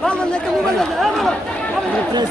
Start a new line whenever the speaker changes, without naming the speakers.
Vamos, Neca, vamos, vamos. ভাই